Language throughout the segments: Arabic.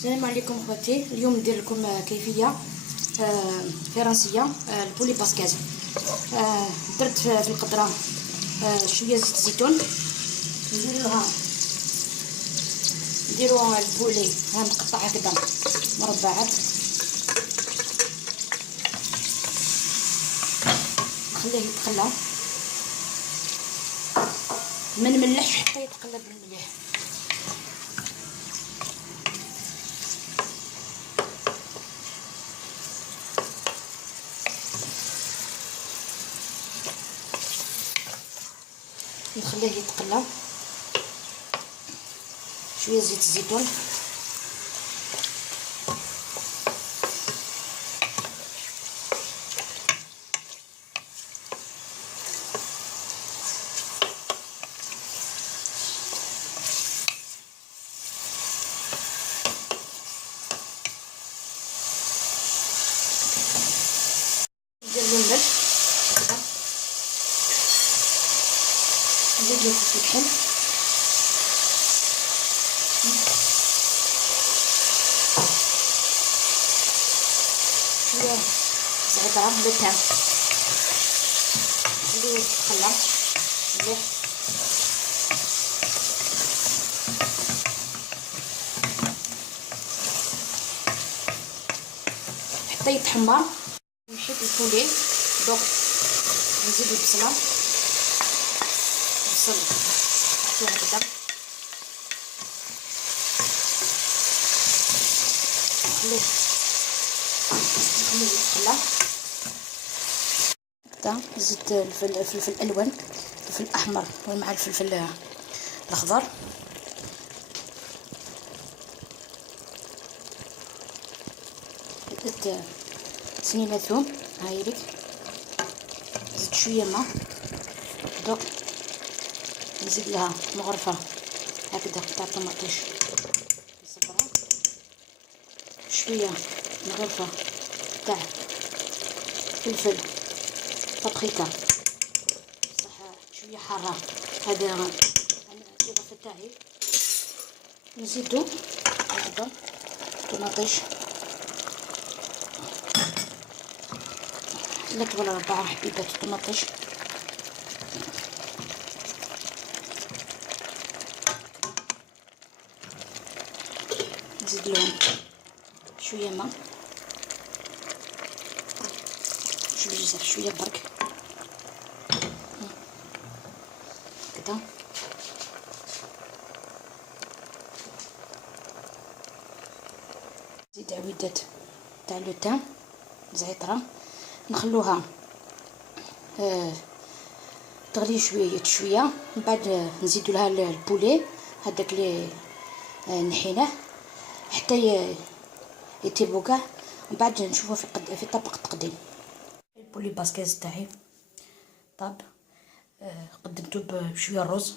السلام عليكم اخواتي. اليوم ندير لكم كيفيه فرنسيه البولي باسكاز. درت في القدره شويه زيت الزيتون، نديروها البولي مقطع هكذا مربعات، نخليه يتقلى من ملح حتى يتقلى بالملح. نخليه يتقلى شويه زيت الزيتون، ندير له الملح، نزيد له الفلفل، شويه زعتر بالثوم، نخليه يتقلى مليح. حتى يتحمر. نحيد البولي دوك، نزيد البصله، البصل نحطوه هكذا، نخليه يتقلى هكذا. نزيد الفلفل الالوان، الفلفل الاحمر مع الفلفل الاخضر، درت سنينه ثوم هايليك، زدت شويه ماء دوك، نزيد لها مغرفه هكذا تاع طماطيش صفراء، شويه مغرفه تاع فلفل بابريكا بصح شويه حاره، هذا الاضافه تاعي. نزيدو هكذا طماطيش ثلاث ولا 4 حبيبات طماطيش، نزيد لهم شويه ماء، شويه بزاف، شويه برك هكذا. نزيد عويدات تاع لوتان زعتره، نخلوها تغلي شويه، من بعد نزيدو لها البولي هذاك اللي نحيناه حتى يطيبو كاع، من بعد نشوفوه في طبق التقديم. البولي باسكاز تاعي طاب، قدمته بشويه الرز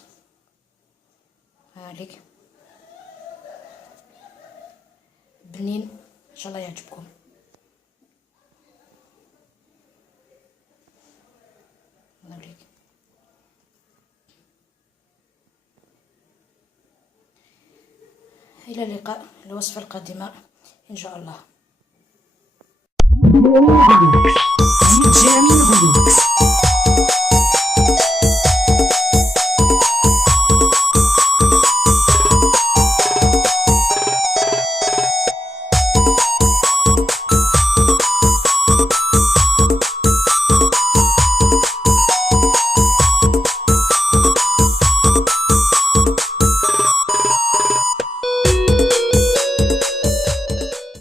هاليك بنين، ان شاء الله يعجبكم. نوريك إلى اللقاء، الوصفة القادمة إن شاء الله.